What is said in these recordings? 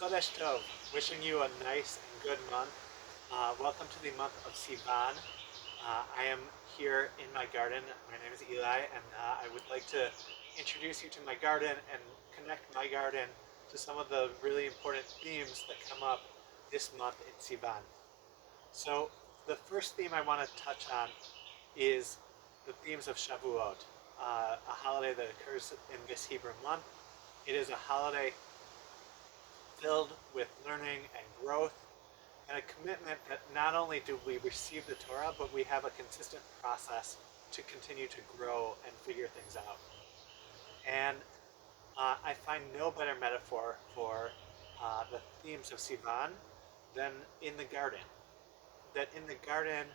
Chodesh Tov, wishing you a nice and good month. Welcome to the month of Sivan. I am here in my garden. My name is Eli, and I would like to introduce you to my garden and connect my garden to some of the really important themes that come up this month in Sivan. So, the first theme I want to touch on is the themes of Shavuot, a holiday that occurs in this Hebrew month. It is a holiday filled with learning and growth and a commitment that not only do we receive the Torah, but we have a consistent process to continue to grow and figure things out. And I find no better metaphor for the themes of Sivan than in the garden. That in the garden,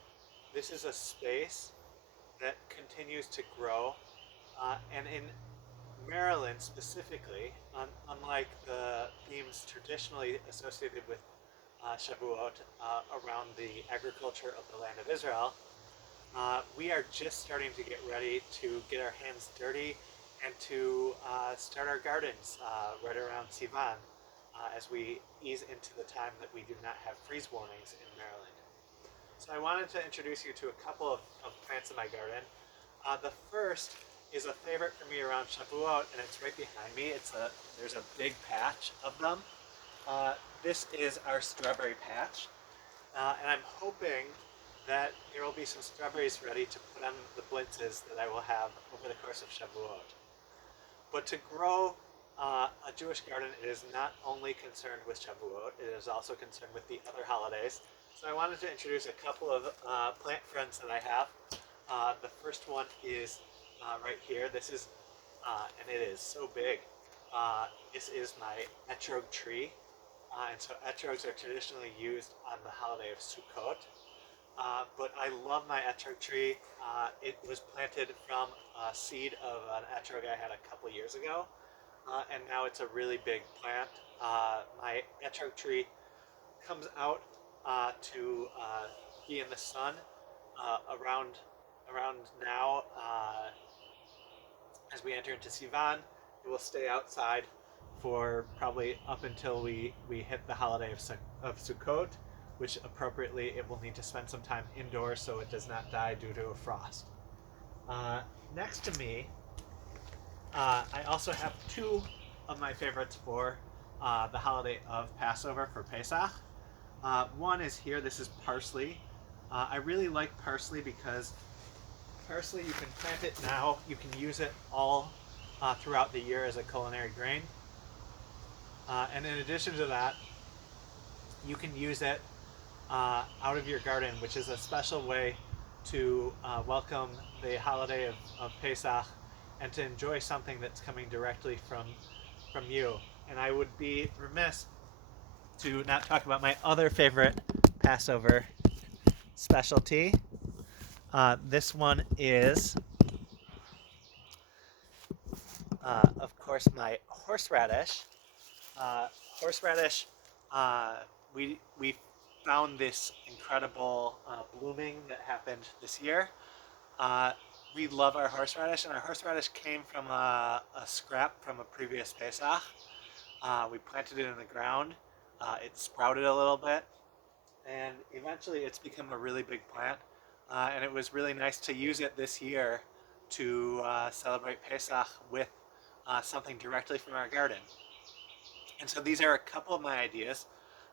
this is a space that continues to grow. And in Maryland specifically, unlike the themes traditionally associated with Shavuot around the agriculture of the land of Israel, we are just starting to get ready to get our hands dirty and to start our gardens right around Sivan as we ease into the time that we do not have freeze warnings in Maryland. So I wanted to introduce you to a couple of plants in my garden. The first is a favorite for me around Shavuot, and it's right behind me. There's a big patch of them. This is our strawberry patch, and I'm hoping that there will be some strawberries ready to put on the blitzes that I will have over the course of Shavuot. But to grow a Jewish garden, it is not only concerned with Shavuot, it is also concerned with the other holidays. So I wanted to introduce a couple of plant friends that I have. The first one is right here. This is, and it is so big. This is my etrog tree. And so etrogs are traditionally used on the holiday of Sukkot. But I love my etrog tree. It was planted from a seed of an etrog I had a couple years ago. And now it's a really big plant. My etrog tree comes out to be in the sun around now as we enter into Sivan. It will stay outside for probably up until we hit the holiday of Sukkot, which appropriately it will need to spend some time indoors so it does not die due to a frost. Next to me, I also have two of my favorites for the holiday of Passover, for Pesach. One is here. This is parsley. I really like parsley because parsley, you can plant it now. You can use it all throughout the year as a culinary grain. And in addition to that, you can use it out of your garden, which is a special way to welcome the holiday of Pesach and to enjoy something that's coming directly from you. And I would be remiss to not talk about my other favorite Passover specialty. This one is, of course, my horseradish. Horseradish, we found this incredible blooming that happened this year. We love our horseradish, and our horseradish came from a scrap from a previous Pesach. We planted it in the ground. It sprouted a little bit, and eventually it's become a really big plant. And it was really nice to use it this year to celebrate Pesach with something directly from our garden. And so these are a couple of my ideas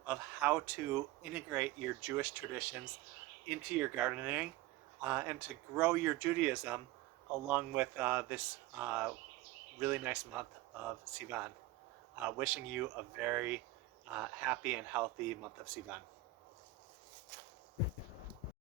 of how to integrate your Jewish traditions into your gardening and to grow your Judaism along with this really nice month of Sivan. Wishing you a very happy and healthy month of Sivan.